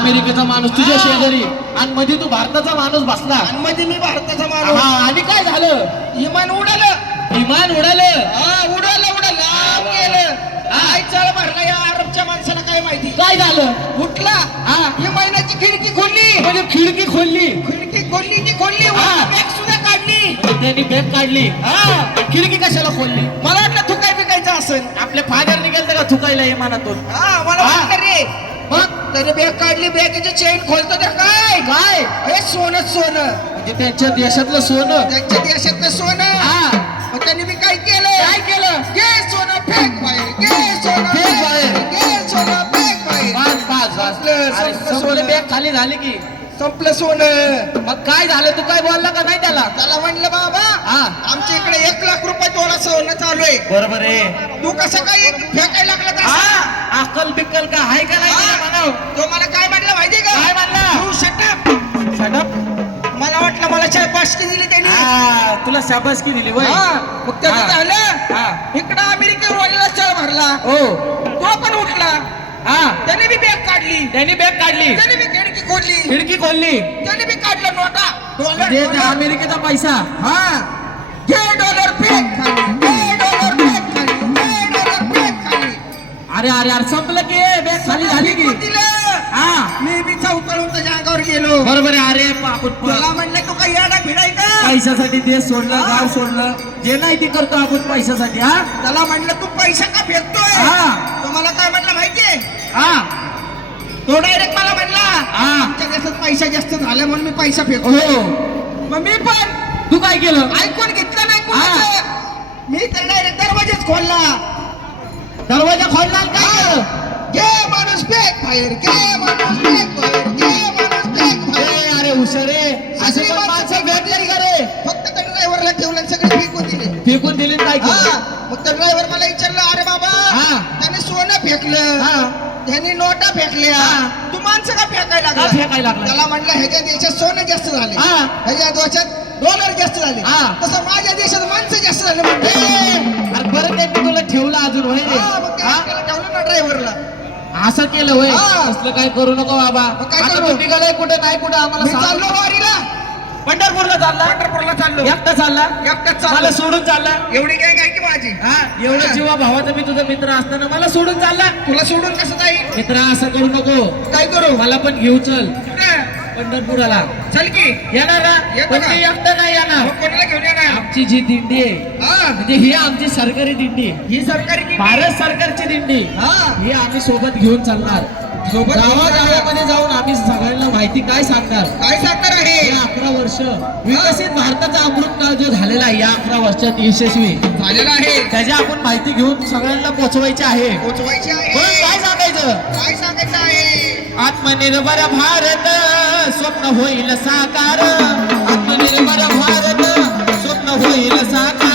अमेरिकेचा माणूस तुझ्या. शेजारी. आणि मध्ये तू भारताचा माणूस बसला. आणि मध्ये मी भारताचा माणूस. हा आणि काय झालं? विमान उडालं. विमान उडालं. हा उडालं उडालं. लांब गेलं. काय चळ भरला या अरबच्या माणसाला काय माहिती? काय झालं? उठला. हा. विमानाची खिडकी खोलली. म्हणजे खिडकी खोलली. खिडकी खोलली ती खोलली. हा. बॅग सुद्धा काढली. त्यांनी बॅग काढली. हा. खिडकी कशाला खोलली? मला वाटलं तू काय पिकायचं असेल. आपले फादर निघाल का थुकायला विमानातून हा मला हा. वाटलं रे. मग? तरी बॅग काढली बॅगेची चेन खोलतो त्या काय? काय? हे सोनं सोनं. म्हणजे त्यांच्या देशातलं सोनं? त्यांच्या देशातलं सोनं. हा. मग त्यांनी मी काय केलं? काय केलं? घे सोनं फेक बाहेर. घे सोनं फेक फेक बाहेर. बाहेर. घे सोनं फेक बाहेर. पाच पाच पाच संपलं, अरे संपलं संपलं सोनं. बॅग खाली झाली की. संपलं सोनं. मग काय झालं? तू काय बोलला का नाही त्याला? त्याला म्हणलं बाबा हा. आमच्या इकडे एक लाख रुपये तोला सोनं चालू आहे. बरोबर आहे. तू कसं काही फेकायला लागला तसं? हा. अक्कल बिक्कल का हाय का नाही? तो मला काय म्हणलं माहिती का? काय म्हणला? मला वाटलं मला पाचशे दिली त्यांनी. हा तुला शाबासकी दिली वय. हा, मग त्याचं हा. झालं. हा. इकडं अमेरिकेवर वालीला चळ भरला. हो. तो पण उठला. हा. त्याने बी बॅग काढली. त्यांनी बॅग काढली. त्याने बी खिडकी खोदली खिडकी खोलली. त्याने बी काढलं नोटा. डॉलर म्हणजे डॉलर. अमेरिकेचा पैसा. हा. अरे अरे अरे संपलं की बॅग खाली झाली की हा. मी बी चौकळून त्याच्या अंगावर गेलो. बरोबर आहे अरे आपण मला म्हणलं तू काही याडा भिडाय का? पैशासाठी देश सोडलं गाव सोडलं जे नाही ते करतो आपण पैशासाठी हा? त्याला म्हणलं तू पैसा का फेकतोय? हा. तुम्हाला काय म्हणलं माहितीये हा. तो डायरेक्ट मला म्हणला हा. आमच्या देशात पैसा जास्त झाला म्हणून मी पैसा फेकतो हो. मग मी पण तू काय केलं? ऐकून घेतलं नाही. मी तर डायरेक्ट दरवाजाच खोलला. दरवाजा आणि काय घे माणूस फेक बाहेर घे माणूस फेक बाहेर घे माणूस फेक ए, अरे हुशार. असे पण माणसं भेटली का रे फक्त त्या ड्रायव्हरला ठेवलं सगळे फेकून दिले. फेकून दिली काय केलं? मग त्या ड्रायव्हर मला विचारलं अरे बाबा हा. त्याने सोनं फेकलं. हा. त्यांनी नोटा फेकल्या. हा. तू माणसं का फेकायला का लागला? फेकायला लागला? त्याला म्हणलं ह्याच्या देशात सोनं जास्त झाले. हा. ह्याच्या देशात डॉलर जास्त झाले. हा. तसं माझ्या देशात माणसं जास्त झाले अरे बरं ठेवलं अजून होय रे? हा, मग हा? त्याला ठेवलं ना ड्रायव्हरला असं केलं होय? हा. असलं काय करू नको बाबा. मग काय आता करू? तू निघालाय कुठे नाही कुठे आम्हाला मी सांग. चाललो वारीला. पंढरपूरला चालला? पंढरपूरला चाललो. एकटा चालला? एकटाच मला सोडून चालला? एवढी काय काय की माझी? हा एवढं जीवा भावाचा मी तुझा मित्र असताना मला सोडून चालला. तुला सोडून कसं जाईल? मित्र असं करू नको. काय करू? मला पण घेऊ चल. कुठं? पंढरपुराला. चल की. येणार ना? येतो पण का? मी एकटा नाही येणार. मग कोणाला घेऊन आमची जी दिंडी आहे हा. म्हणजे ही आमची सरकारी दिंडी ही सरकारी? भारत सरकारची दिंडी हा. ही आम्ही सोबत घेऊन चालणार. सोबत गावागावामध्ये जाऊन आम्ही सगळ्यांना माहिती काय सांगणार? काय सांगणार आहे? हे अकरा वर्ष विकसित भारताचा अमृतकाळ जो झालेला आहे या अकरा वर्षात यशस्वी. झालेला आहे. त्याची आपण माहिती घेऊन सगळ्यांना आहे. पोचवायची पण आहे काय सांगायचं? काय सांगायचं आहे? आत्मनिर्भर भारत स्वप्न होईल साकार. आत्मनिर्भर भारत Vì đã.